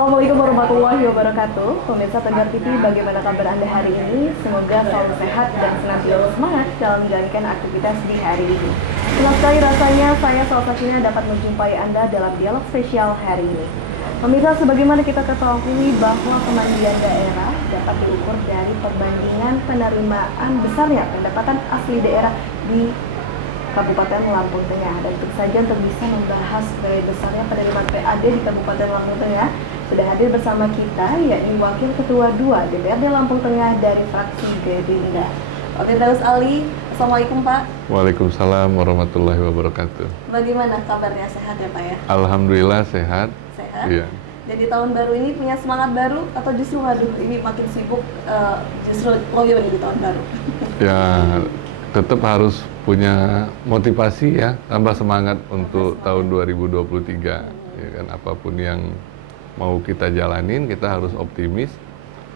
Assalamualaikum warahmatullahi wabarakatuh. Pemirsa Tegar TV, bagaimana kabar Anda hari ini? Semoga selalu sehat dan senantiasa semangat dalam menjalankan aktivitas di hari ini. Senang sekali rasanya saya salah satunya dapat menjumpai Anda dalam dialog spesial hari ini. Pemirsa, sebagaimana kita ketahui bahwa kemandian daerah dapat diukur dari perbandingan penerimaan besarnya pendapatan asli daerah di Kabupaten Lampung Tengah. Dan tentu saja untuk bisa membahas sebagai besarnya penerimaan PAD di Kabupaten Lampung Tengah, sudah hadir bersama kita yakni Wakil Ketua 2 DPRD Lampung Tengah dari fraksi Gerindra, Pak Firdaus Ali. Assalamualaikum Pak. Waalaikumsalam warahmatullahi wabarakatuh. Bagaimana kabarnya, sehat ya Pak ya? Alhamdulillah sehat. Sehat? Iya. Jadi tahun baru ini punya semangat baru atau justru waduh ini makin sibuk, justru gimana di tahun baru? Ya, tetap harus punya motivasi ya, tambah semangat untuk tahun 2023. Ya kan, apapun yang mau kita jalanin, kita harus optimis.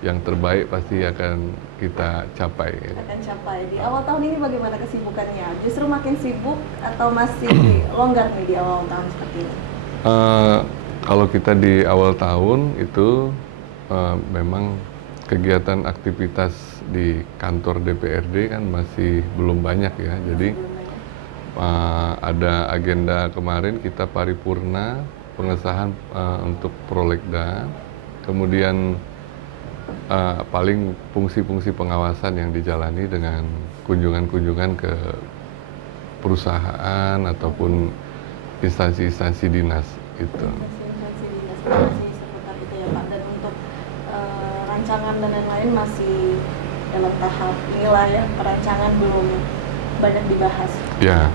Yang terbaik pasti akan kita capai. Akan capai. Di awal tahun ini bagaimana kesibukannya? Justru makin sibuk atau masih longgar nih di awal tahun seperti ini? Kalau kita di awal tahun itu memang kegiatan aktivitas di kantor DPRD kan masih belum banyak ya. Jadi ada agenda kemarin kita paripurna pengesahan untuk prolegda, kemudian paling fungsi-fungsi pengawasan yang dijalani dengan kunjungan-kunjungan ke perusahaan ataupun instansi-instansi dinas itu. Instansi dinas masih seputar itu ya Pak. Dan untuk rancangan dan lain-lain masih dalam tahap inilah ya, perancangan belum banyak dibahas. Ya,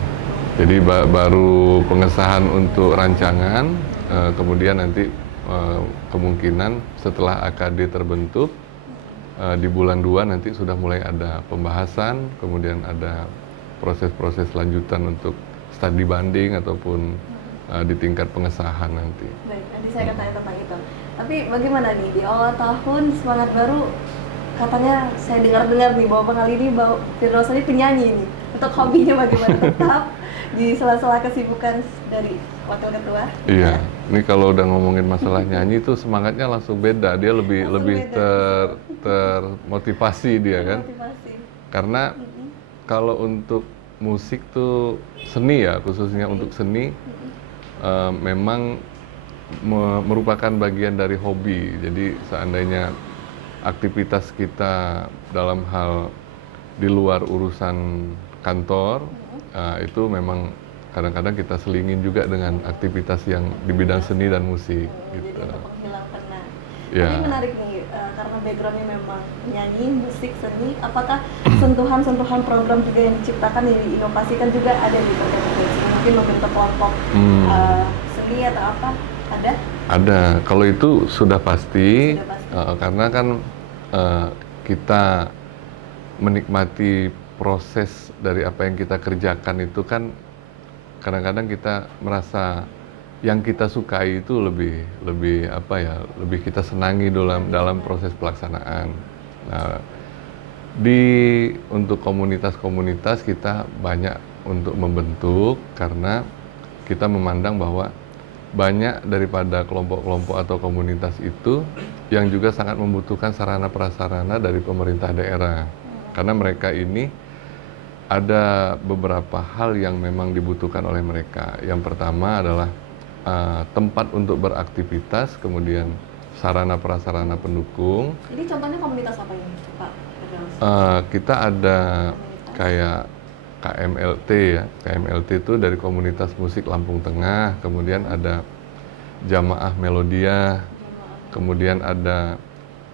jadi baru pengesahan untuk rancangan, kemudian nanti kemungkinan setelah AKD terbentuk di bulan 2 nanti sudah mulai ada pembahasan, kemudian ada proses-proses lanjutan untuk studi banding ataupun di tingkat pengesahan nanti. Baik, nanti saya akan tanya tentang itu. Tapi bagaimana nih di awal tahun semangat baru? Katanya saya dengar-dengar nih bahwa kali ini Firdaus ini penyanyi nih. Untuk hobinya bagaimana? Tetap di sela-sela kesibukan dari Wakil Ketua? Iya, ini kalau udah ngomongin masalah nyanyi tuh semangatnya langsung beda. Dia lebih termotivasi dia kan. Motivasi. Karena kalau untuk musik tuh seni ya, khususnya untuk seni memang merupakan bagian dari hobi. Jadi seandainya aktivitas kita dalam hal di luar urusan kantor, itu memang kadang-kadang kita selingin juga dengan aktivitas yang di bidang seni dan musik. Gitu. Jadi untuk penghilang penat. Ya. Ini menarik nih, karena backgroundnya memang nyanyi, musik, seni. Apakah sentuhan-sentuhan program juga yang diciptakan, yang diinovasikan juga ada di program ini? Mungkin membentuk kelompok seni atau apa? Ada? Ada. Kalau itu sudah pasti, Sudah pasti. karena kan kita menikmati proses dari apa yang kita kerjakan itu kan kadang-kadang kita merasa yang kita sukai itu lebih apa ya, lebih kita senangi dalam proses pelaksanaan. Nah, untuk komunitas-komunitas kita banyak untuk membentuk karena kita memandang bahwa banyak daripada kelompok-kelompok atau komunitas itu yang juga sangat membutuhkan sarana prasarana dari pemerintah daerah. Karena mereka ini ada beberapa hal yang memang dibutuhkan oleh mereka. Yang pertama adalah tempat untuk beraktivitas, kemudian sarana prasarana pendukung. Jadi contohnya komunitas apa ini, Pak? Kita ada kayak KMLT ya. KMLT itu dari Komunitas Musik Lampung Tengah, kemudian ada Jamaah Melodia, kemudian ada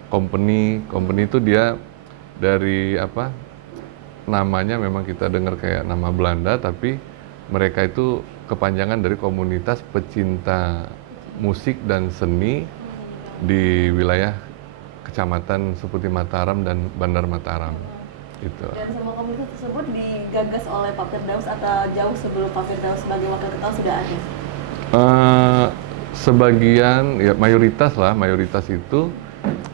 company itu dia dari apa? Namanya memang kita dengar kayak nama Belanda, tapi mereka itu kepanjangan dari Komunitas Pecinta Musik dan Seni di wilayah Kecamatan Seputi Mataram dan Bandar Mataram. Gitu. Dan semua komunitas tersebut digagas oleh Pak Firdaus atau jauh sebelum Pak Firdaus sebagai Wakil Ketua sudah ada? Sebagian, ya mayoritas itu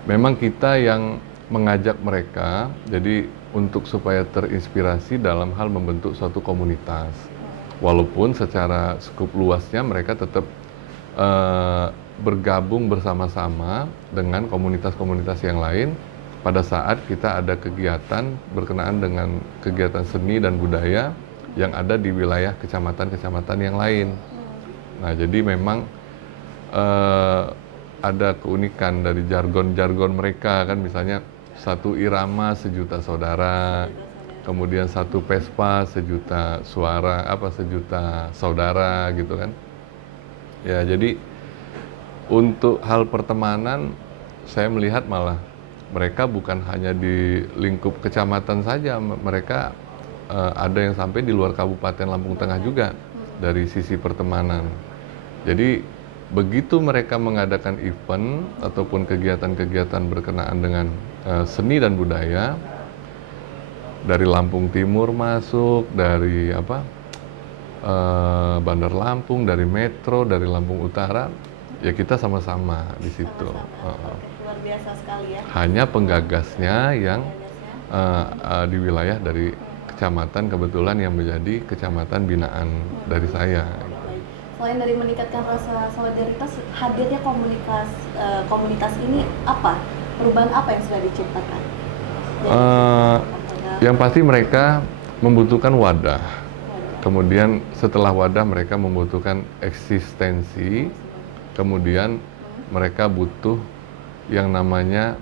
memang kita yang mengajak mereka, jadi untuk supaya terinspirasi dalam hal membentuk suatu komunitas. Walaupun secara skup luasnya mereka tetap bergabung bersama-sama dengan komunitas-komunitas yang lain pada saat kita ada kegiatan berkenaan dengan kegiatan seni dan budaya yang ada di wilayah kecamatan-kecamatan yang lain. Nah, jadi memang ada keunikan dari jargon-jargon mereka kan, misalnya satu irama sejuta saudara, kemudian satu pespa sejuta suara, sejuta saudara gitu kan. Ya, jadi untuk hal pertemanan saya melihat malah mereka bukan hanya di lingkup kecamatan saja, mereka ada yang sampai di luar Kabupaten Lampung Tengah juga dari sisi pertemanan. Jadi begitu mereka mengadakan event ataupun kegiatan-kegiatan berkenaan dengan seni dan budaya, dari Lampung Timur masuk, dari Bandar Lampung, dari Metro, dari Lampung Utara, ya kita sama-sama di situ. Luar biasa sekali ya. Hanya penggagasnya yang di wilayah dari kecamatan kebetulan yang menjadi kecamatan binaan dari saya. Selain dari meningkatkan rasa solidaritas, hadirnya komunitas ini apa? Perubahan apa yang sudah diciptakan? Yang pasti mereka membutuhkan wadah. Kemudian setelah wadah mereka membutuhkan eksistensi. Kemudian mereka butuh yang namanya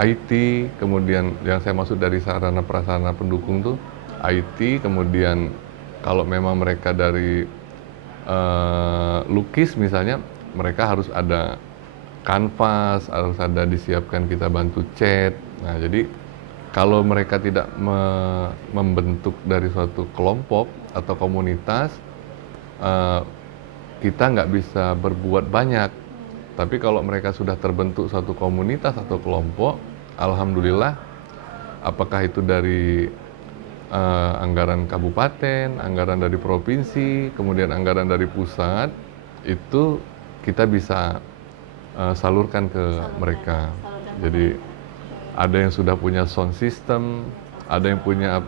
IT. Kemudian yang saya maksud dari sarana prasarana pendukung tuh IT. Kemudian kalau memang mereka dari lukis misalnya, mereka harus ada kanvas, harus ada disiapkan kita bantu cat. Nah, jadi kalau mereka tidak membentuk dari suatu kelompok atau komunitas, kita nggak bisa berbuat banyak. Tapi kalau mereka sudah terbentuk suatu komunitas atau kelompok, alhamdulillah, apakah itu dari anggaran kabupaten, anggaran dari provinsi, kemudian anggaran dari pusat, itu kita bisa salurkan ke mereka. Jadi ada yang sudah punya sound system, ada yang punya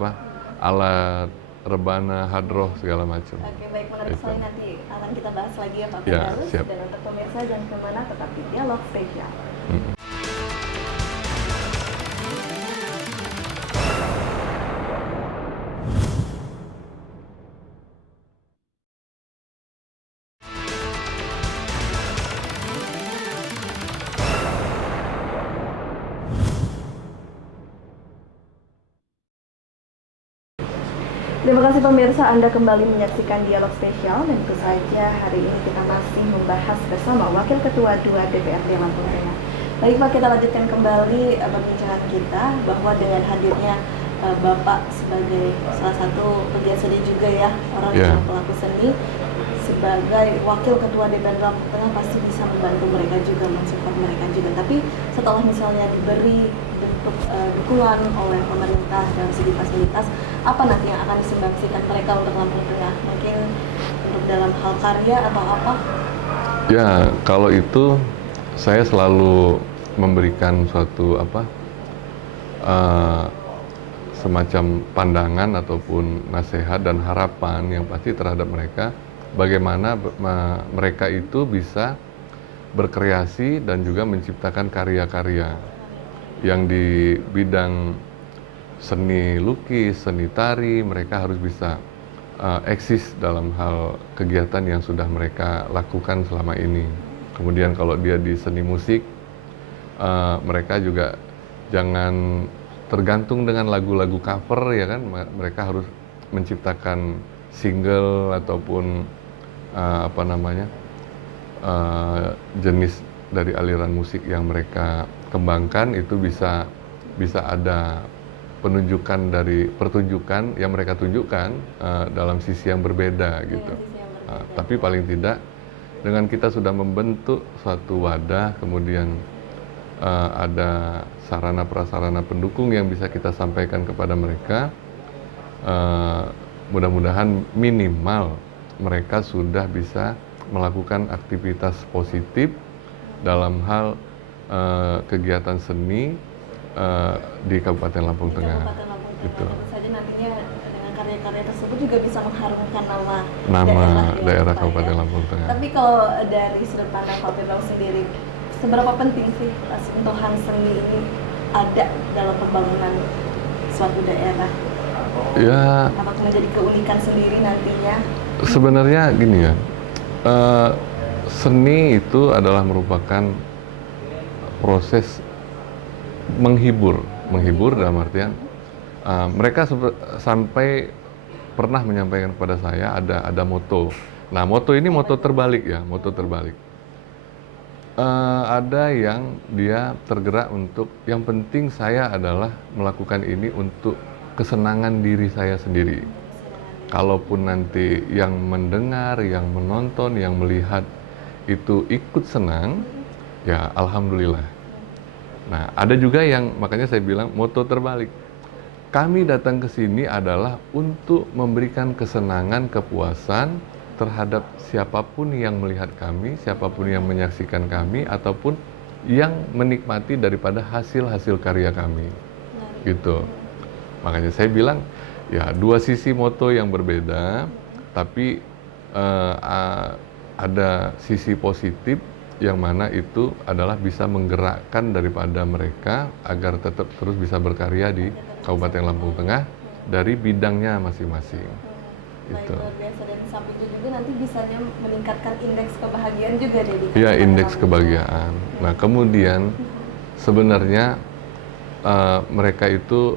alat rebana, hadroh, segala macam. Oke, baik, menarik sekali, nanti akan kita bahas lagi ya Pak Ya, Firdaus. siap. Dan untuk pemirsa jangan kemana, tetap di Dialog Spesial. Terima kasih pemirsa, Anda kembali menyaksikan Dialog Spesial, dan tentu saja hari ini kita masih membahas bersama Wakil Ketua 2 DPRD Lampung Tengah. Baik Pak, kita lanjutkan kembali perbincangan kita bahwa dengan hadirnya Bapak sebagai salah satu pegiat seni juga ya, orang yang pelaku seni, sebagai Wakil Ketua DPRD Lampung Tengah pasti bisa membantu mereka juga, mensupport mereka juga. Tapi setelah misalnya diberi bentuk dukungan oleh pemerintah dalam segi fasilitas, apa nanti yang akan disumbangsikan mereka untuk Lampung Tengah? Mungkin untuk dalam hal karya atau apa? Ya, kalau itu saya selalu memberikan suatu semacam pandangan ataupun nasihat dan harapan yang pasti terhadap mereka, bagaimana mereka itu bisa berkreasi dan juga menciptakan karya-karya yang di bidang seni lukis, seni tari, mereka harus bisa eksis dalam hal kegiatan yang sudah mereka lakukan selama ini. Kemudian kalau dia di seni musik, mereka juga jangan tergantung dengan lagu-lagu cover ya kan, mereka harus menciptakan single ataupun jenis dari aliran musik yang mereka kembangkan, itu bisa ada pertunjukan yang mereka tunjukkan dalam sisi yang berbeda gitu. Tapi paling tidak dengan kita sudah membentuk suatu wadah, kemudian ada sarana prasarana pendukung yang bisa kita sampaikan kepada mereka, mudah-mudahan minimal mereka sudah bisa melakukan aktivitas positif dalam hal kegiatan seni di Kabupaten Lampung Tengah. Tentu saja nantinya dengan karya-karya tersebut juga bisa mengharumkan nama daerah Pak, Kabupaten Lampung Tengah. Tapi kalau dari sudut pandang Pak Firdaus sendiri, seberapa penting sih sentuhan seni ini ada dalam pembangunan suatu daerah? Ya, Apakah menjadi keunikan sendiri nantinya? sebenarnya gini ya, seni itu adalah merupakan proses menghibur dalam artian mereka sampai pernah menyampaikan kepada saya ada moto. Nah, moto ini moto terbalik ya, moto terbalik. Ada yang dia tergerak untuk yang penting saya adalah melakukan ini untuk kesenangan diri saya sendiri. Kalaupun nanti yang mendengar, yang menonton, yang melihat itu ikut senang, ya alhamdulillah. Nah, ada juga yang makanya saya bilang moto terbalik. Kami datang ke sini adalah untuk memberikan kesenangan, kepuasan terhadap siapapun yang melihat kami, siapapun yang menyaksikan kami, ataupun yang menikmati daripada hasil-hasil karya kami. Gitu. Makanya saya bilang, ya dua sisi moto yang berbeda, tapi ada sisi positif yang mana itu adalah bisa menggerakkan daripada mereka agar tetap terus bisa berkarya di Kabupaten Lampung Tengah dari bidangnya masing-masing. Itu. Luar biasa, dan samping itu juga nanti bisanya meningkatkan indeks kebahagiaan juga deh. Ya, indeks kebahagiaan. Nah, kemudian sebenarnya mereka itu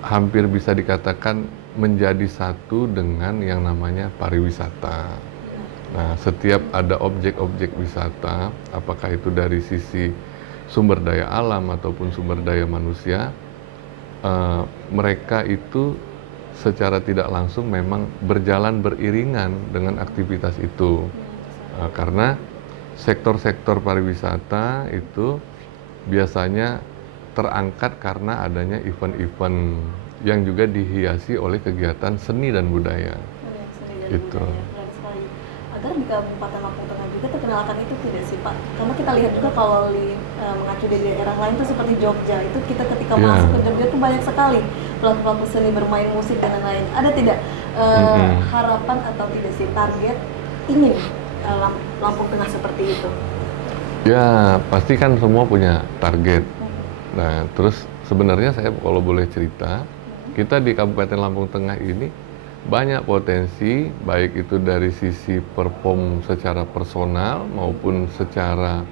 hampir bisa dikatakan menjadi satu dengan yang namanya pariwisata. Nah, setiap ada objek-objek wisata, apakah itu dari sisi sumber daya alam ataupun sumber daya manusia, mereka itu secara tidak langsung memang berjalan beriringan dengan aktivitas itu. Karena sektor-sektor pariwisata itu biasanya terangkat karena adanya event-event yang juga dihiasi oleh kegiatan seni dan budaya. Itu. Agar di Kabupaten Lampung Tengah juga terkenalkan itu tidak sih Pak? Karena kita lihat juga kalau mengacu di daerah lain itu seperti Jogja, itu kita ketika masuk ke Jogja itu banyak sekali pelaku-pelaku seni bermain musik dan lain-lain. Ada tidak harapan atau tidak sih target ingin Lampung Tengah seperti itu? Ya, pasti kan semua punya target. Nah, terus sebenarnya saya kalau boleh cerita, kita di Kabupaten Lampung Tengah ini banyak potensi, baik itu dari sisi perform secara personal maupun secara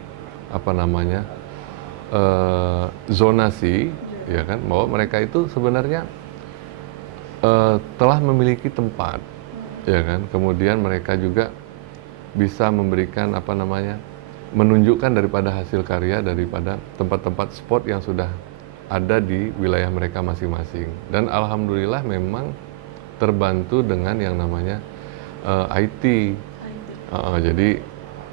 zonasi, ya kan, bahwa mereka itu sebenarnya telah memiliki tempat, ya kan, kemudian mereka juga bisa memberikan menunjukkan daripada hasil karya daripada tempat-tempat spot yang sudah ada di wilayah mereka masing-masing. Dan alhamdulillah memang terbantu dengan yang namanya IT. Jadi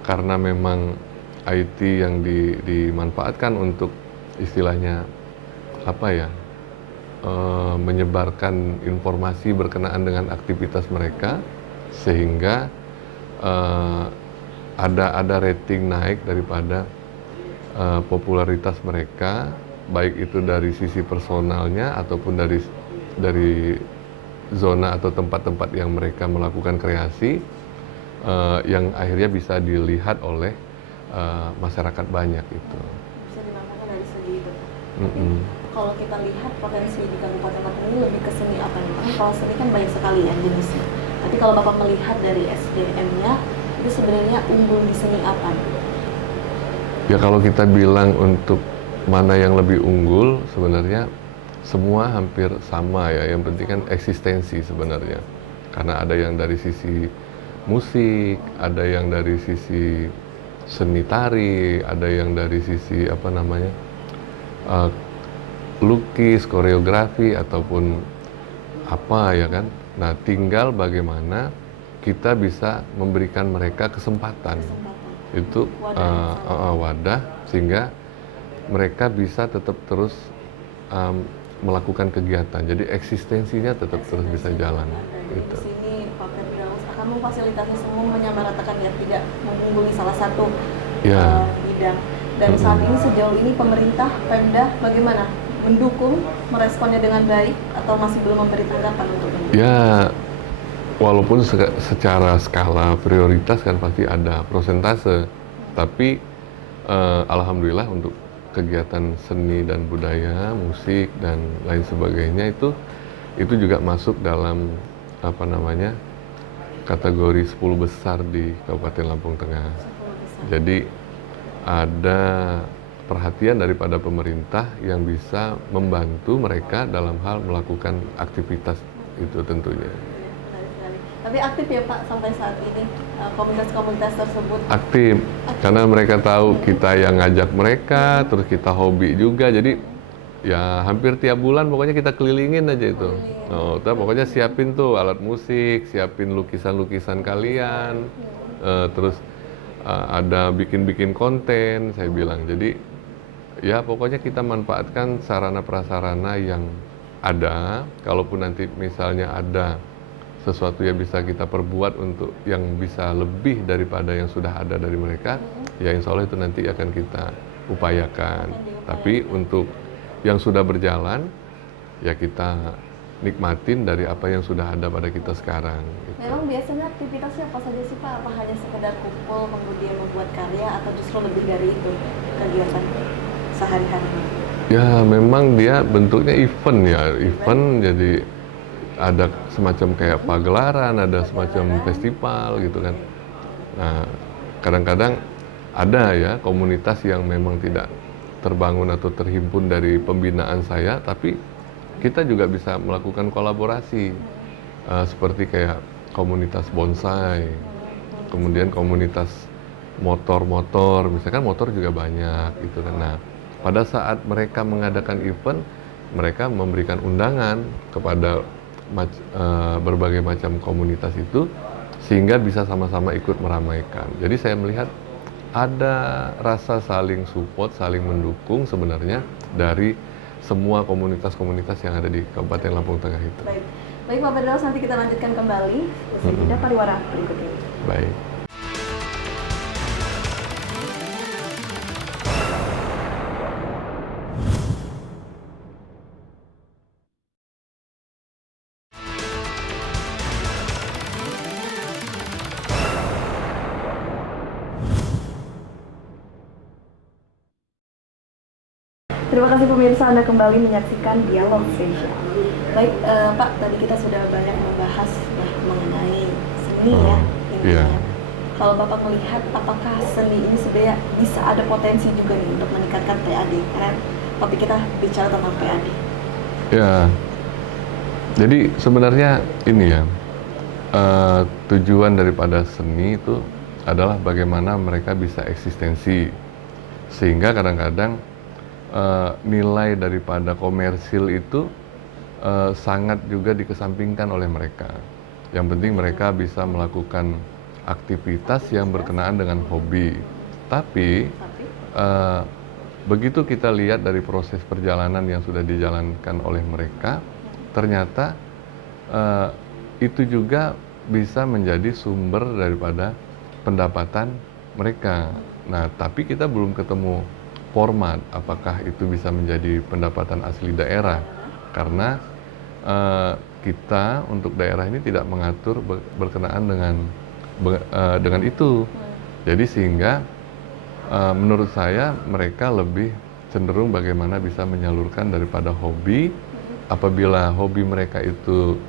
karena memang IT yang dimanfaatkan untuk istilahnya menyebarkan informasi berkenaan dengan aktivitas mereka, sehingga ada rating naik daripada popularitas mereka, baik itu dari sisi personalnya ataupun dari zona atau tempat-tempat yang mereka melakukan kreasi, yang akhirnya bisa dilihat oleh masyarakat banyak itu. Bisa dimanfaatkan dari segi itu. Kalau kita lihat potensi di Kabupaten Lampung ini lebih ke seni apa nih? Kan kalau seni kan banyak sekali ya jenisnya. Tapi kalau Bapak melihat dari SDM-nya, itu sebenarnya unggul di seni apa nih? Ya, kalau kita bilang untuk mana yang lebih unggul, sebenarnya semua hampir sama ya, yang penting kan eksistensi sebenarnya. Karena ada yang dari sisi musik, ada yang dari sisi seni tari, ada yang dari sisi lukis, koreografi, ataupun ya kan. Nah, tinggal bagaimana kita bisa memberikan mereka kesempatan. Itu wadah, sehingga mereka bisa tetap terus melakukan kegiatan, jadi eksistensinya tetap terus bisa jalan. Gitu. Di sini Pak Firdaus akan memfasilitasi semua, menyamaratakan ya, tidak mengungguli salah satu bidang. Dan saat ini sejauh ini pemerintah Pemda bagaimana mendukung, meresponnya dengan baik, atau masih belum memberi tanggapan untuk ini? Ya, walaupun secara skala prioritas kan pasti ada prosentase, tapi alhamdulillah untuk kegiatan seni dan budaya, musik dan lain sebagainya itu juga masuk dalam apa namanya kategori 10 besar di Kabupaten Lampung Tengah. Jadi ada perhatian daripada pemerintah yang bisa membantu mereka dalam hal melakukan aktivitas itu tentunya. Tapi aktif ya Pak sampai saat ini komunitas-komunitas tersebut? Aktif, karena mereka tahu kita yang ngajak mereka, terus kita hobi juga, jadi ya hampir tiap bulan pokoknya kita kelilingin aja itu. Oh, pokoknya siapin tuh alat musik, siapin lukisan-lukisan kalian, terus ada bikin-bikin konten, saya bilang. Jadi ya pokoknya kita manfaatkan sarana prasarana yang ada, kalaupun nanti misalnya ada sesuatu yang bisa kita perbuat untuk yang bisa lebih daripada yang sudah ada dari mereka, ya insya Allah itu nanti akan kita upayakan. Tapi untuk yang sudah berjalan, ya kita nikmatin dari apa yang sudah ada pada kita sekarang. Gitu. Memang biasanya aktivitasnya apa saja sih Pak? Apa hanya sekedar kumpul, kemudian membuat karya, atau justru lebih dari itu kegiatan sehari-hari? Ya memang dia bentuknya event ya, event jadi ada semacam kayak pagelaran, ada semacam festival gitu kan. Nah, kadang-kadang ada ya komunitas yang memang tidak terbangun atau terhimpun dari pembinaan saya, tapi kita juga bisa melakukan kolaborasi seperti kayak komunitas bonsai, kemudian komunitas motor-motor, misalkan motor juga banyak gitu kan. Nah, pada saat mereka mengadakan event, mereka memberikan undangan kepada berbagai macam komunitas itu sehingga bisa sama-sama ikut meramaikan. Jadi saya melihat ada rasa saling support, saling mendukung sebenarnya dari semua komunitas-komunitas yang ada di Kabupaten Lampung Tengah itu. Baik Pak Firdaus, nanti kita lanjutkan kembali usai jeda pariwara berikut ini. Baik. Terima kasih pemirsa, Anda kembali menyaksikan Dialog Spesial. Baik Pak, tadi kita sudah banyak membahas mengenai seni ya. Iya. Kalau Bapak melihat apakah seni ini sebenarnya bisa ada potensi juga nih untuk meningkatkan PAD? Karena topik kita bicara tentang PAD. Ya, jadi sebenarnya ini ya, tujuan daripada seni itu adalah bagaimana mereka bisa eksistensi. Sehingga kadang-kadang nilai daripada komersil itu sangat juga dikesampingkan oleh mereka. Yang penting mereka bisa melakukan aktivitas yang berkenaan dengan hobi. Tapi begitu kita lihat dari proses perjalanan yang sudah dijalankan oleh mereka, ternyata itu juga bisa menjadi sumber daripada pendapatan mereka. Nah, tapi kita belum ketemu format apakah itu bisa menjadi pendapatan asli daerah, karena kita untuk daerah ini tidak mengatur berkenaan dengan itu. Jadi sehingga menurut saya mereka lebih cenderung bagaimana bisa menyalurkan daripada hobi. Apabila hobi mereka itu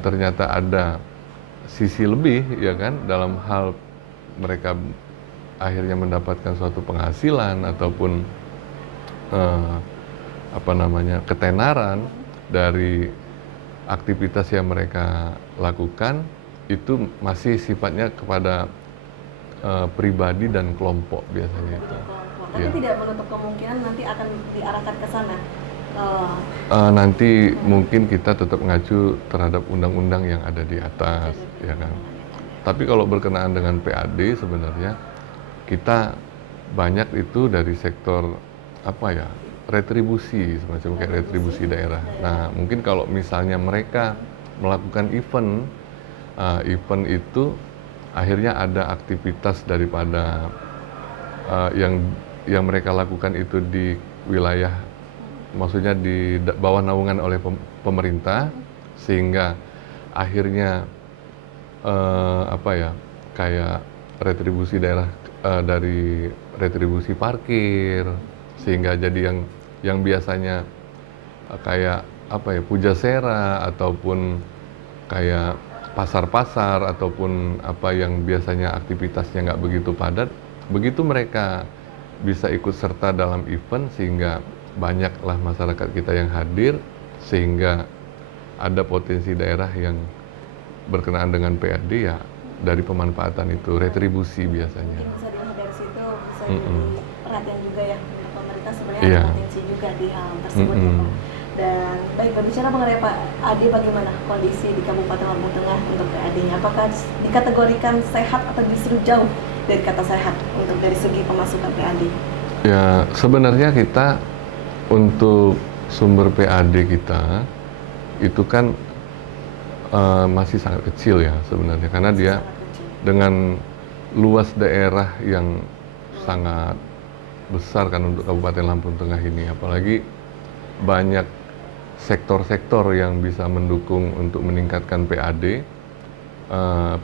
ternyata ada sisi lebih ya kan, dalam hal mereka akhirnya mendapatkan suatu penghasilan ataupun ketenaran dari aktivitas yang mereka lakukan, itu masih sifatnya kepada pribadi dan kelompok biasanya itu. Tapi ya, tidak menutup kemungkinan nanti akan diarahkan ke sana. Nanti mungkin kita tetap mengacu terhadap undang-undang yang ada di atas, ya kan. Tapi kalau berkenaan dengan PAD sebenarnya kita banyak itu dari sektor retribusi, semacam kayak retribusi daerah. Nah, mungkin kalau misalnya mereka melakukan event itu akhirnya ada aktivitas daripada yang mereka lakukan itu di wilayah maksudnya di bawah naungan oleh pemerintah, sehingga akhirnya apa ya, kayak retribusi daerah dari retribusi parkir, sehingga jadi yang biasanya kayak apa ya, pujasera ataupun kayak pasar-pasar ataupun apa yang biasanya aktivitasnya nggak begitu padat, begitu mereka bisa ikut serta dalam event, sehingga banyaklah masyarakat kita yang hadir, sehingga ada potensi daerah yang berkenaan dengan PAD ya dari pemanfaatan itu, retribusi biasanya. Mungkin bisa dilihat dari situ, bisa jadi perhatian juga ya untuk pemerintah, sebenarnya Iya. ada potensi juga di hal tersebut ya Pak. Dan baik, berbicara mengenai Pak Ade, bagaimana kondisi di Kabupaten Lampung Tengah untuk PAD-nya? Apakah dikategorikan sehat atau justru jauh dari kata sehat untuk dari segi pemasukan PAD? Ya, sebenarnya kita untuk sumber PAD kita itu kan masih sangat kecil ya sebenarnya, karena dia Sangat kecil. dengan luas daerah yang sangat besar kan untuk Kabupaten Lampung Tengah ini, apalagi banyak sektor-sektor yang bisa mendukung untuk meningkatkan PAD.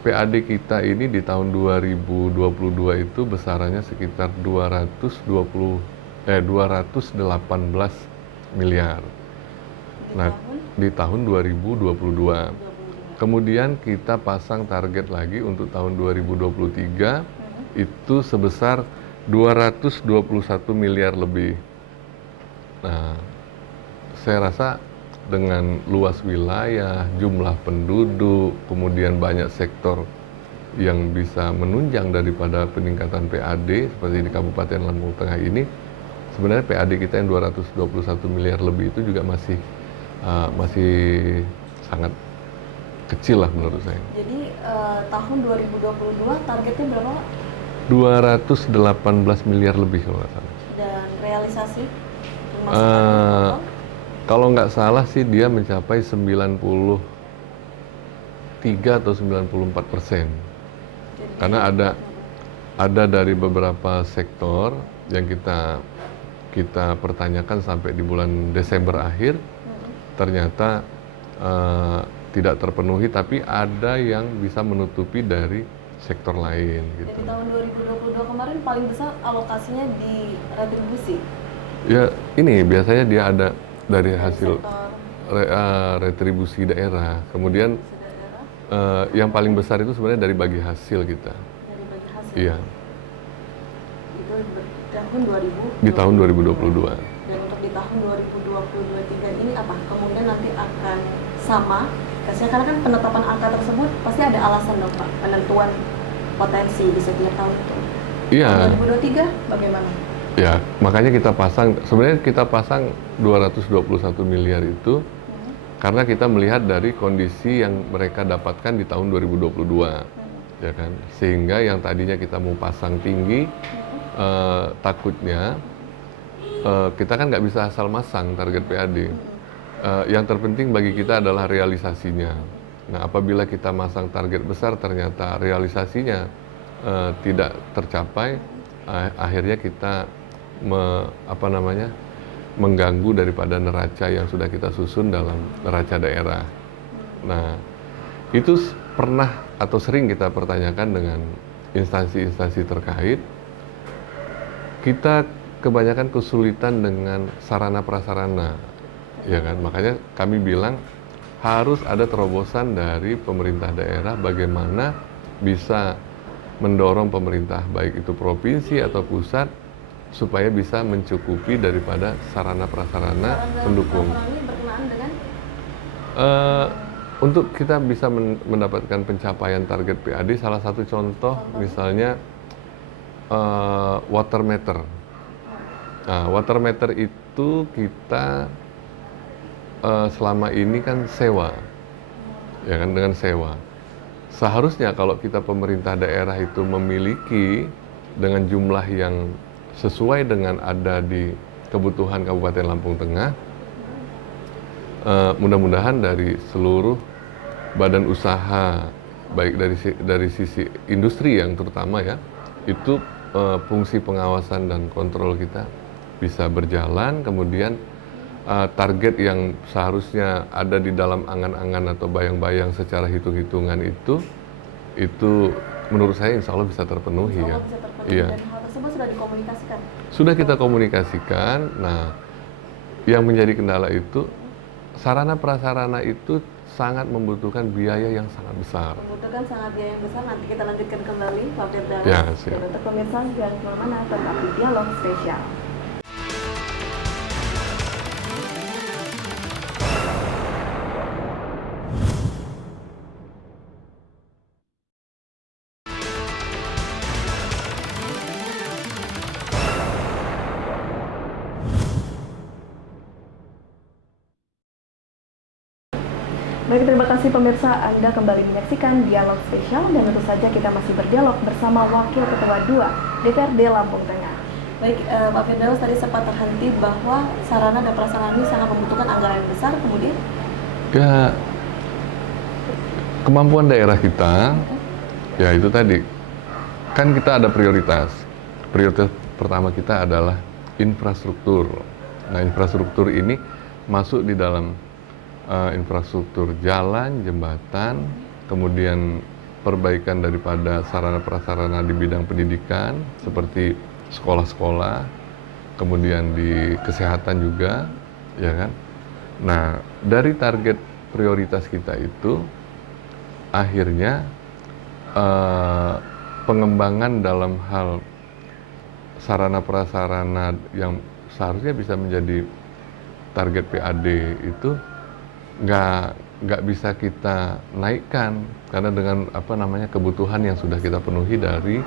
PAD kita ini di tahun 2022 itu besarannya sekitar 218 miliar. Nah, di tahun 2022. Kemudian kita pasang target lagi untuk tahun 2023 itu sebesar 221 miliar lebih. Nah, saya rasa dengan luas wilayah, jumlah penduduk, kemudian banyak sektor yang bisa menunjang daripada peningkatan PAD seperti di Kabupaten Lampung Tengah ini, sebenarnya PAD kita yang 221 miliar lebih itu juga masih sangat kecil lah menurut saya. Jadi tahun 2022 targetnya berapa Pak? 218 miliar lebih kalau nggak salah. Dan realisasi pemasukan Kalau nggak salah sih dia mencapai 93 atau 94%. Karena ada dari beberapa sektor yang kita pertanyakan sampai di bulan Desember akhir, ternyata tidak terpenuhi, tapi ada yang bisa menutupi dari sektor lain gitu. Jadi tahun 2022 kemarin paling besar alokasinya di retribusi. Ya ini biasanya dia ada dari hasil Sektor retribusi daerah. Kemudian daerah yang paling besar itu sebenarnya dari bagi hasil kita. dari bagi hasil. Iya, Itu tahun 2000. di tahun 2022. Dan untuk di tahun 2022-2023 ini apa? Kemudian nanti akan sama? Karena kan penetapan angka tersebut pasti ada alasan dong Pak, penentuan potensi di setiap tahun itu. Iya. 2023 bagaimana? Ya, makanya sebenarnya kita pasang 221 miliar itu karena kita melihat dari kondisi yang mereka dapatkan di tahun 2022, ya kan. Sehingga yang tadinya kita mau pasang tinggi, takutnya kita kan nggak bisa asal masang target PAD. Yang terpenting bagi kita adalah realisasinya. Nah, apabila kita masang target besar ternyata realisasinya tidak tercapai, akhirnya kita mengganggu daripada neraca yang sudah kita susun dalam neraca daerah. Nah, itu pernah atau sering kita pertanyakan dengan instansi-instansi terkait. Kita kebanyakan kesulitan dengan sarana prasarana, ya kan? Makanya kami bilang harus ada terobosan dari pemerintah daerah bagaimana bisa mendorong pemerintah baik itu provinsi atau pusat supaya bisa mencukupi daripada sarana prasarana pendukung. Ini berkenaan dengan Untuk kita bisa mendapatkan pencapaian target PAD, salah satu contoh misalnya water meter. Nah, water meter itu kita selama ini kan sewa, ya kan, dengan sewa. Seharusnya kalau kita pemerintah daerah itu memiliki dengan jumlah yang sesuai dengan ada di kebutuhan Kabupaten Lampung Tengah, mudah-mudahan dari seluruh badan usaha, baik dari sisi industri yang terutama ya, itu fungsi pengawasan dan kontrol kita bisa berjalan, kemudian target yang seharusnya ada di dalam angan-angan atau bayang-bayang secara hitung-hitungan itu menurut saya insya Allah bisa terpenuhi Insya ya. Allah bisa terpenuhi. Iya. Dan hal tersebut sudah dikomunikasikan. Sudah kita komunikasikan. Nah, yang menjadi kendala itu sarana prasarana itu sangat membutuhkan biaya yang sangat besar. Membutuhkan sangat biaya yang besar. Nanti kita lanjutkan kembali Pak Firdaus. Ya, siap. Dan untuk pemirsa jangan kemana-mana, tetap di Dialog Spesial. Baik, terima kasih pemirsa, Anda kembali menyaksikan Dialog Spesial dan tentu saja kita masih berdialog bersama Wakil Ketua 2 DPRD Lampung Tengah. Baik, Pak Firdaus tadi sempat terhenti bahwa sarana dan prasarana ini sangat membutuhkan anggaran yang besar, kemudian? Ya, kemampuan daerah kita, ya itu tadi, kan kita ada prioritas. Prioritas pertama kita adalah infrastruktur. Nah, infrastruktur ini masuk di dalam infrastruktur jalan, jembatan, kemudian perbaikan daripada sarana prasarana di bidang pendidikan seperti sekolah-sekolah, kemudian di kesehatan juga, ya kan. Nah, dari target prioritas kita itu akhirnya pengembangan dalam hal sarana prasarana yang seharusnya bisa menjadi target PAD itu nggak bisa kita naikkan karena dengan kebutuhan yang sudah kita penuhi dari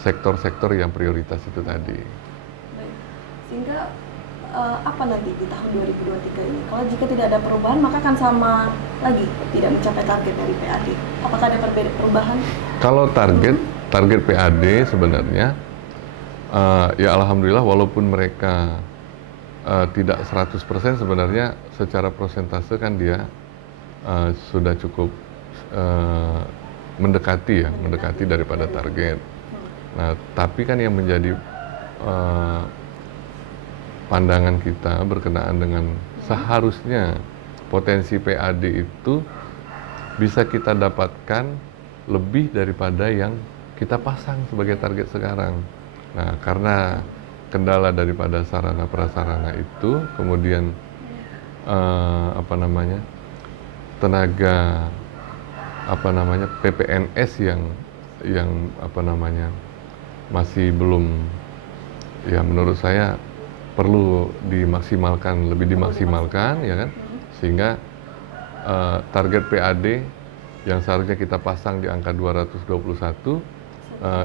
sektor-sektor yang prioritas itu tadi. Baik. Sehingga apa nanti di tahun 2023 ini? Kalau jika tidak ada perubahan maka akan sama lagi tidak mencapai target dari PAD. Apakah ada perubahan? Kalau target PAD sebenarnya ya alhamdulillah walaupun mereka tidak 100% sebenarnya secara persentase kan dia sudah cukup mendekati daripada target. Nah, tapi kan yang menjadi pandangan kita berkenaan dengan seharusnya potensi PAD itu bisa kita dapatkan lebih daripada yang kita pasang sebagai target sekarang. Nah, karena kendala daripada sarana prasarana itu, kemudian tenaga PPNS yang masih belum, ya menurut saya perlu lebih dimaksimalkan ya kan, sehingga target PAD yang seharusnya kita pasang di angka 221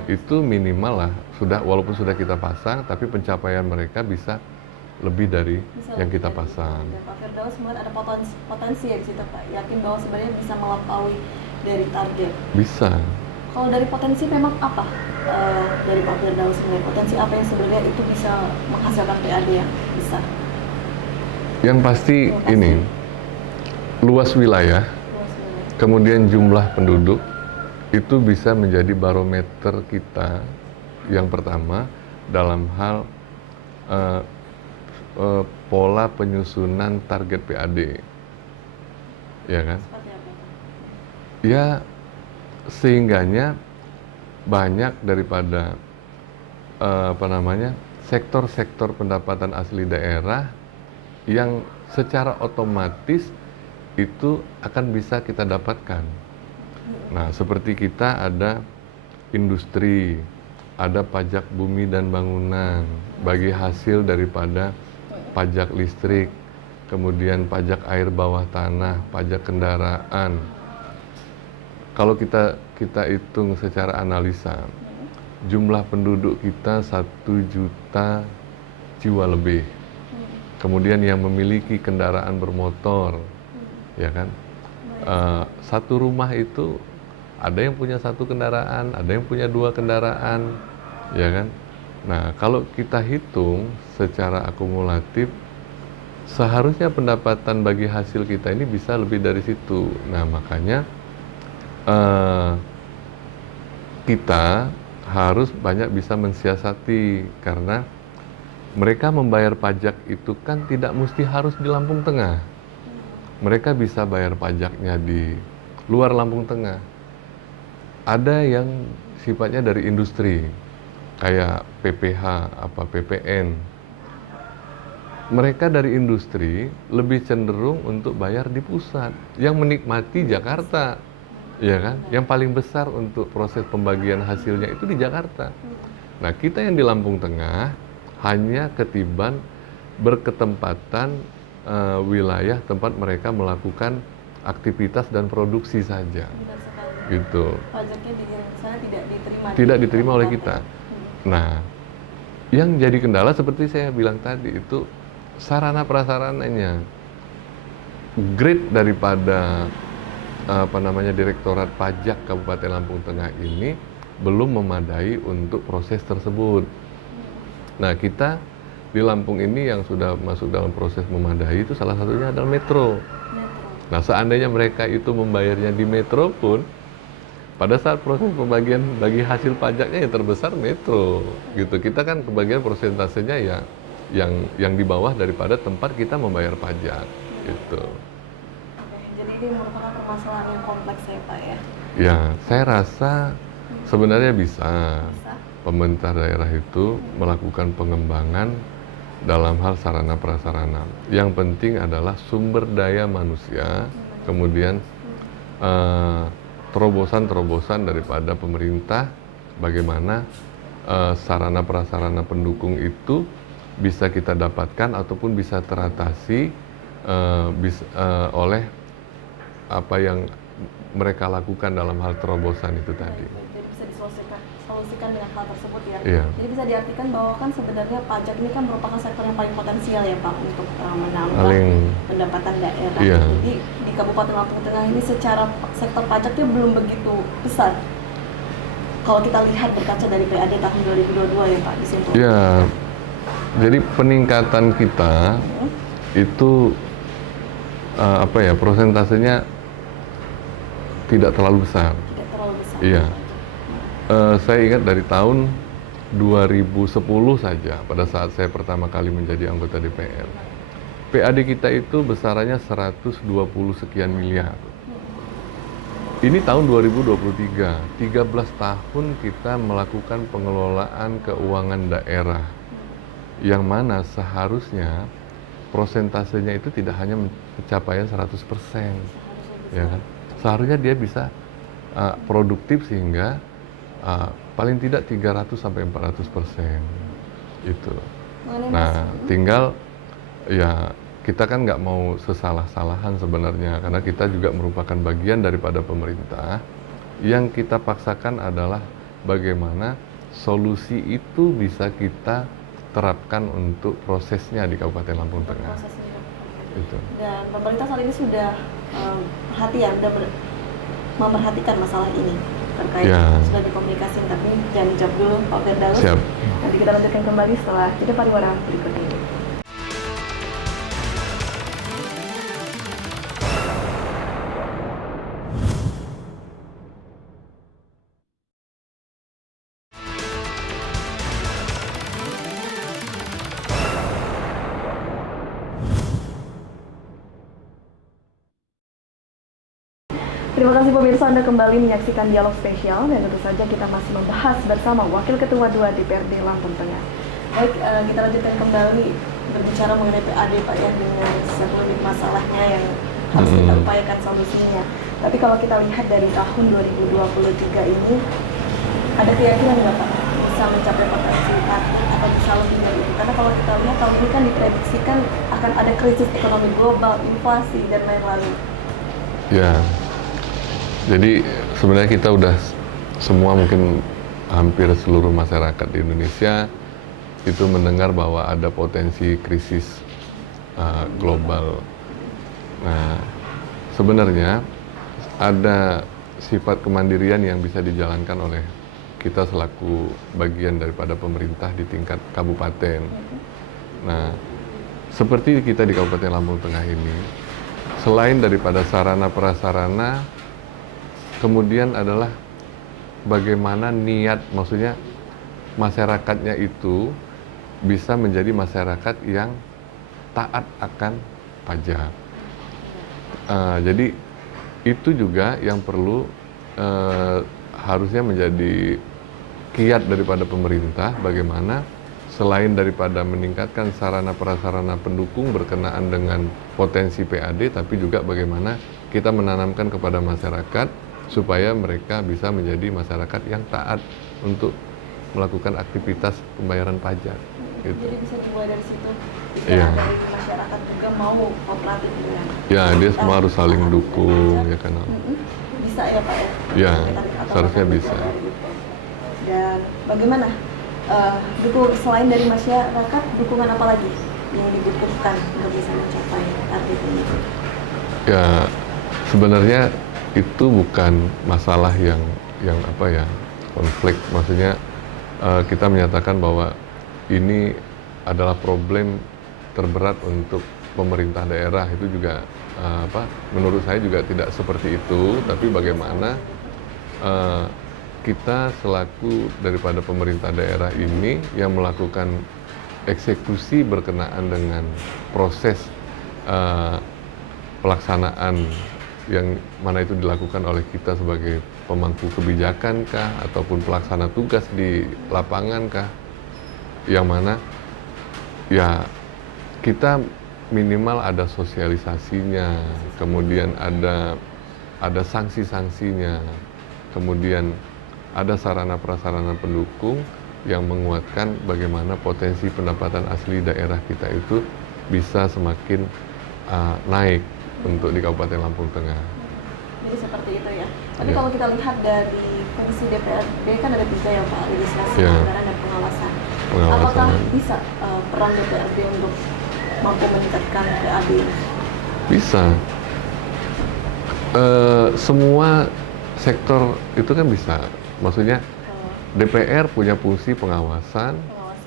itu minimal lah, walaupun sudah kita pasang, tapi pencapaian mereka bisa lebih dari yang kita pasang. Dan Pak Firdaus melihat ada potensi ya di situ Pak, yakin bahwa sebenarnya bisa melampaui dari target. Bisa. Kalau dari potensi memang apa dari Pak Firdaus melihat potensi apa yang sebenarnya itu bisa menghasilkan PAD yang besar? Yang pasti ini luas wilayah, kemudian jumlah penduduk itu bisa menjadi barometer kita yang pertama dalam hal pola penyusunan target PAD, ya kan? Seperti apa? Ya, sehingganya banyak daripada sektor-sektor pendapatan asli daerah yang secara otomatis itu akan bisa kita dapatkan. Nah, seperti kita ada industri, ada pajak bumi dan bangunan bagi hasil daripada pajak listrik, kemudian pajak air bawah tanah, pajak kendaraan. Kalau kita hitung secara analisa, jumlah penduduk kita 1 juta jiwa lebih. Kemudian yang memiliki kendaraan bermotor, ya kan? Satu rumah itu ada yang punya 1 kendaraan, ada yang punya 2 kendaraan, ya kan? Nah, kalau kita hitung secara akumulatif, seharusnya pendapatan bagi hasil kita ini bisa lebih dari situ. Nah, makanya kita harus banyak bisa mensiasati, karena mereka membayar pajak itu kan tidak mesti harus di Lampung Tengah. Mereka bisa bayar pajaknya di luar Lampung Tengah. Ada yang sifatnya dari industri, kayak PPH, PPN. Mereka dari industri lebih cenderung untuk bayar di pusat, yang menikmati Jakarta, ya kan? Yang paling besar untuk proses pembagian hasilnya itu di Jakarta. Nah, kita yang di Lampung Tengah hanya ketiban berketempatan wilayah tempat mereka melakukan aktivitas dan produksi saja. Benar sekali. Gitu. Pajaknya di sana Tidak diterima oleh kita. Nah, yang jadi kendala seperti saya bilang tadi itu sarana prasarananya. Grade daripada Direktorat Pajak Kabupaten Lampung Tengah ini belum memadai untuk proses tersebut. Nah, kita di Lampung ini yang sudah masuk dalam proses memadai itu salah satunya adalah Metro. Nah, seandainya mereka itu membayarnya di Metro pun, pada saat proses pembagian bagi hasil pajaknya yang terbesar Metro, gitu. Kita kan kebagian persentasenya ya yang di bawah daripada tempat kita membayar pajak, gitu. Oke, jadi ini merupakan permasalahan yang kompleks ya Pak ya? Ya, saya rasa sebenarnya bisa pemerintah daerah itu melakukan pengembangan dalam hal sarana prasarana. Yang penting adalah sumber daya manusia, kemudian terobosan-terobosan daripada pemerintah, bagaimana sarana prasarana pendukung itu bisa kita dapatkan ataupun bisa teratasi oleh apa yang mereka lakukan dalam hal terobosan itu tadi. Jadi bisa disolusikan dengan hal tersebut ya. Iya. Jadi bisa diartikan bahwa kan sebenarnya pajak ini kan merupakan sektor yang paling potensial ya Pak untuk menambah pendapatan daerah. Iya. Jadi di Kabupaten Lampung Tengah ini secara sektor pajaknya belum begitu besar. Kalau kita lihat berkaca dari PAD tahun 2022 ya Pak di situ. Iya. Jadi peningkatan kita itu prosentasenya tidak terlalu besar. Tidak terlalu besar. Iya. Saya ingat dari tahun 2010 saja pada saat saya pertama kali menjadi anggota DPR. PAD kita itu besarannya 120 sekian miliar. Ini tahun 2023, 13 tahun kita melakukan pengelolaan keuangan daerah. Yang mana seharusnya prosentasenya itu tidak hanya pencapaian 100%. Ya kan? Seharusnya dia bisa produktif sehingga paling tidak 300 sampai 400%. Itu. Nah, tinggal ya kita kan nggak mau sesalah-salahan sebenarnya, karena kita juga merupakan bagian daripada pemerintah. Yang kita paksakan adalah bagaimana solusi itu bisa kita terapkan untuk prosesnya di Kabupaten Lampung Tengah. Itu. Dan pemerintah saat ini sudah perhatian, sudah memperhatikan masalah ini terkait sudah dikomunikasikan, tapi jangan dijawab dulu Pak Firdaus. Siap. Nanti kita lanjutkan kembali setelah jeda pariwara berikut ini. Terima kasih pemirsa, Anda kembali menyaksikan Dialog Spesial dan tentu saja kita masih membahas bersama Wakil Ketua 2 DPRD Lampung Tengah. Baik, kita lanjutkan kembali berbicara mengenai PAD Pak ya, dengan seluruh masalahnya yang harus kita upayakan solusinya. Tapi kalau kita lihat dari tahun 2023 ini, ada keyakinan nggak Pak bisa mencapai potensi target atau bisa lebih dari itu? Karena kalau kita lihat tahun ini kan diprediksikan akan ada krisis ekonomi global, inflasi dan lain-lain. Ya. Jadi sebenarnya kita udah semua, mungkin hampir seluruh masyarakat di Indonesia itu mendengar bahwa ada potensi krisis global. Nah, sebenarnya ada sifat kemandirian yang bisa dijalankan oleh kita selaku bagian daripada pemerintah di tingkat kabupaten. Nah, seperti kita di Kabupaten Lampung Tengah ini, selain daripada sarana prasarana, kemudian adalah bagaimana niat, maksudnya masyarakatnya itu bisa menjadi masyarakat yang taat akan pajak. Jadi itu juga yang perlu harusnya menjadi kiat daripada pemerintah, bagaimana selain daripada meningkatkan sarana prasarana pendukung berkenaan dengan potensi PAD, tapi juga bagaimana kita menanamkan kepada masyarakat supaya mereka bisa menjadi masyarakat yang taat untuk melakukan aktivitas pembayaran pajak. Gitu. Jadi bisa dimulai dari situ, bisa Iya. dari masyarakat juga mau kooperatif dengan. Ya, dia semua harus saling dukung, ya kan. Bisa ya Pak ya? Ya, Atau seharusnya bahkan bisa. gitu. Dan bagaimana selain dari masyarakat, dukungan apa lagi yang dibutuhkan untuk bisa mencapai target ini? Ya, sebenarnya itu bukan masalah yang apa ya, konflik. Maksudnya kita menyatakan bahwa ini adalah problem terberat untuk pemerintah daerah, itu juga menurut saya juga tidak seperti itu. Tapi bagaimana kita selaku daripada pemerintah daerah ini yang melakukan eksekusi berkenaan dengan proses pelaksanaan yang mana itu dilakukan oleh kita sebagai pemangku kebijakan kah, ataupun pelaksana tugas di lapangan kah, yang mana ya kita minimal ada sosialisasinya, kemudian ada sanksi-sanksinya, kemudian ada sarana prasarana pendukung yang menguatkan bagaimana potensi pendapatan asli daerah kita itu bisa semakin naik untuk di Kabupaten Lampung Tengah. Jadi seperti itu ya. Tapi Ya. kalau kita lihat dari fungsi DPRD kan ada 3 ya Pak, legislasi, Ya. anggaran, dan pengawasan. Pengawasan. Apakah bisa peran DPRD untuk mampu meningkatkan PAD? Bisa. Semua sektor itu kan bisa. Maksudnya DPR punya fungsi pengawasan,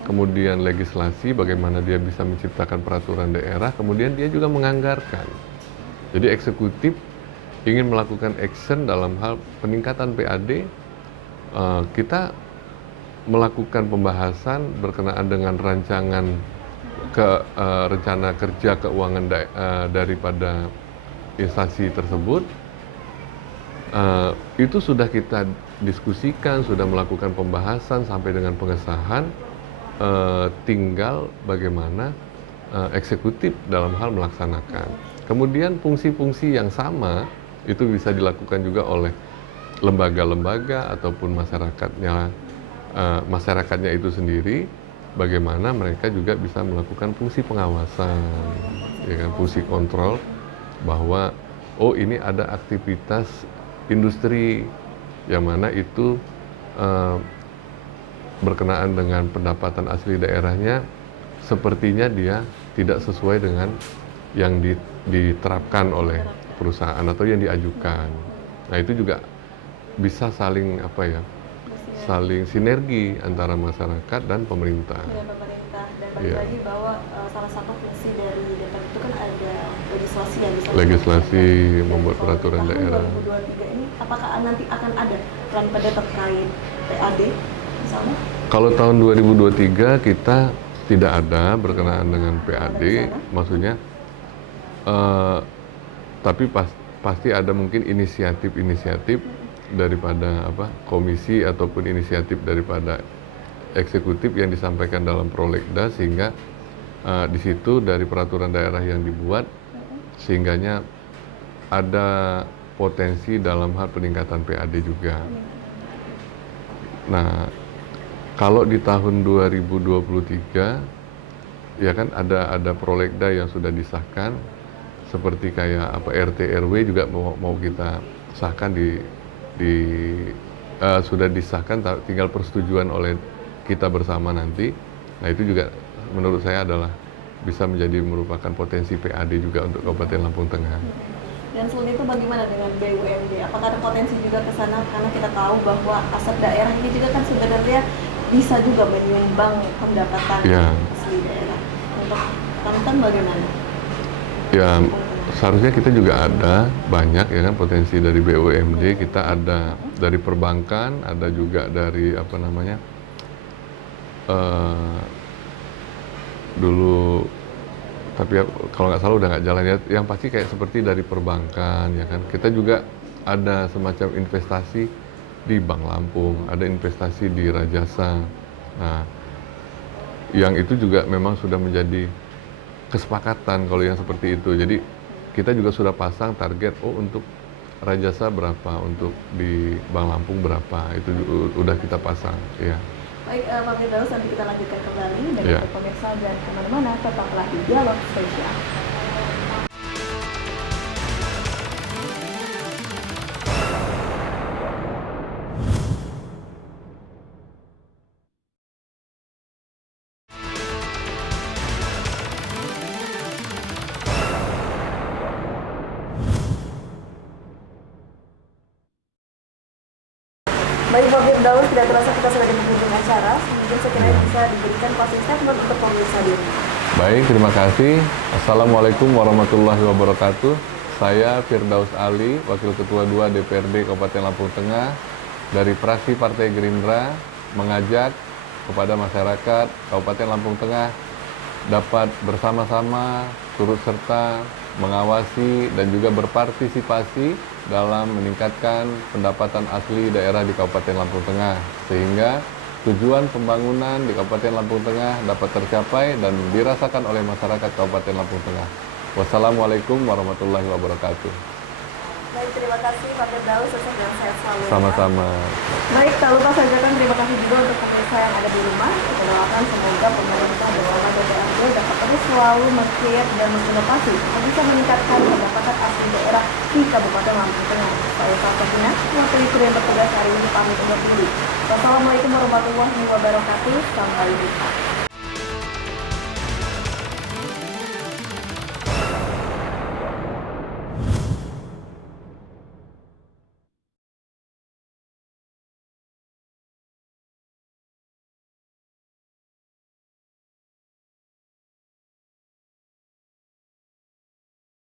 kemudian legislasi, bagaimana dia bisa menciptakan peraturan daerah, kemudian dia juga menganggarkan. Jadi eksekutif ingin melakukan action dalam hal peningkatan PAD, kita melakukan pembahasan berkenaan dengan rancangan rencana kerja keuangan daripada instansi tersebut. Itu sudah kita diskusikan, sudah melakukan pembahasan sampai dengan pengesahan, tinggal bagaimana eksekutif dalam hal melaksanakan. Kemudian fungsi-fungsi yang sama itu bisa dilakukan juga oleh lembaga-lembaga ataupun masyarakatnya itu sendiri, bagaimana mereka juga bisa melakukan fungsi pengawasan, ya kan, fungsi kontrol bahwa oh ini ada aktivitas industri yang mana itu berkenaan dengan pendapatan asli daerahnya, sepertinya dia tidak sesuai dengan yang diterapkan oleh perusahaan atau yang diajukan. Nah itu juga bisa saling saling sinergi antara masyarakat dan pemerintah. Dan pemerintah, dan balik Iya. lagi bahwa salah satu fungsi dari DPR itu kan ada legislasi yang bisa Legislasi, dilakukan. membuat Dan kalau peraturan di tahun daerah. 2023 ini apakah nanti akan ada peran pada terkait PAD misalnya? Kalau tahun 2023 kita tidak ada berkenaan dengan PAD, maksudnya tapi pasti ada mungkin inisiatif-inisiatif daripada komisi ataupun inisiatif daripada eksekutif yang disampaikan dalam prolegda, sehingga di situ dari peraturan daerah yang dibuat sehingganya ada potensi dalam hal peningkatan PAD juga. Nah, kalau di tahun 2023 ya kan ada prolegda yang sudah disahkan, seperti kayak RT RW juga mau kita sahkan sudah disahkan, tinggal persetujuan oleh kita bersama nanti. Nah itu juga menurut saya adalah bisa menjadi merupakan potensi PAD juga untuk Kabupaten Lampung Tengah. Dan selain itu bagaimana dengan BUMD? Apakah ada potensi juga ke sana? Karena kita tahu bahwa aset daerah ini juga kan sebenarnya bisa juga menyumbang pendapatan Ya. asli daerah. Untuk Banten bagaimana? Ya, seharusnya kita juga ada banyak ya kan potensi dari BUMD. Kita ada dari perbankan, ada juga dari dulu, tapi kalau nggak salah udah nggak jalan ya. Yang pasti kayak seperti dari perbankan ya kan. Kita juga ada semacam investasi di Bank Lampung, ada investasi di Rajasa. Nah, yang itu juga memang sudah menjadi kesepakatan kalau yang seperti itu. Jadi kita juga sudah pasang target, untuk Rajasa berapa, untuk di Bank Lampung berapa, itu udah kita pasang ya. Baik, Pak Firdaus, nanti kita lanjutkan kembali dan Ya. untuk pemirsa dan kemana-mana tetaplah di Dialog Spesial. Baik Pak Firdaus, tidak terasa kita sudah di penghujung acara. Mungkin sekiranya bisa diberikan closing statement untuk pemirsa di rumah. Baik, terima kasih. Assalamualaikum warahmatullahi wabarakatuh. Saya Firdaus Ali, Wakil Ketua 2 DPRD Kabupaten Lampung Tengah dari fraksi Partai Gerindra, mengajak kepada masyarakat Kabupaten Lampung Tengah dapat bersama-sama turut serta mengawasi dan juga berpartisipasi dalam meningkatkan pendapatan asli daerah di Kabupaten Lampung Tengah, sehingga tujuan pembangunan di Kabupaten Lampung Tengah dapat tercapai dan dirasakan oleh masyarakat Kabupaten Lampung Tengah. Wassalamualaikum warahmatullahi wabarakatuh. Baik, terima kasih Pak Firdaus, sukses dan sehat selalu. Sama-sama. Baik, tak lupa saya ucapkan terima kasih juga untuk pemirsa yang ada di rumah. Kita doakan semoga pemerintah dan DPRD dapat terus selalu mengkreat dan menginovasi yang bisa meningkatkan pendapatan asli daerah di Kabupaten Lampung Tengah. Saya Salsatina, wakil itu yang bertugas hari ini pamit undur diri. Wassalamualaikum warahmatullahi wabarakatuh. Sampai jumpa.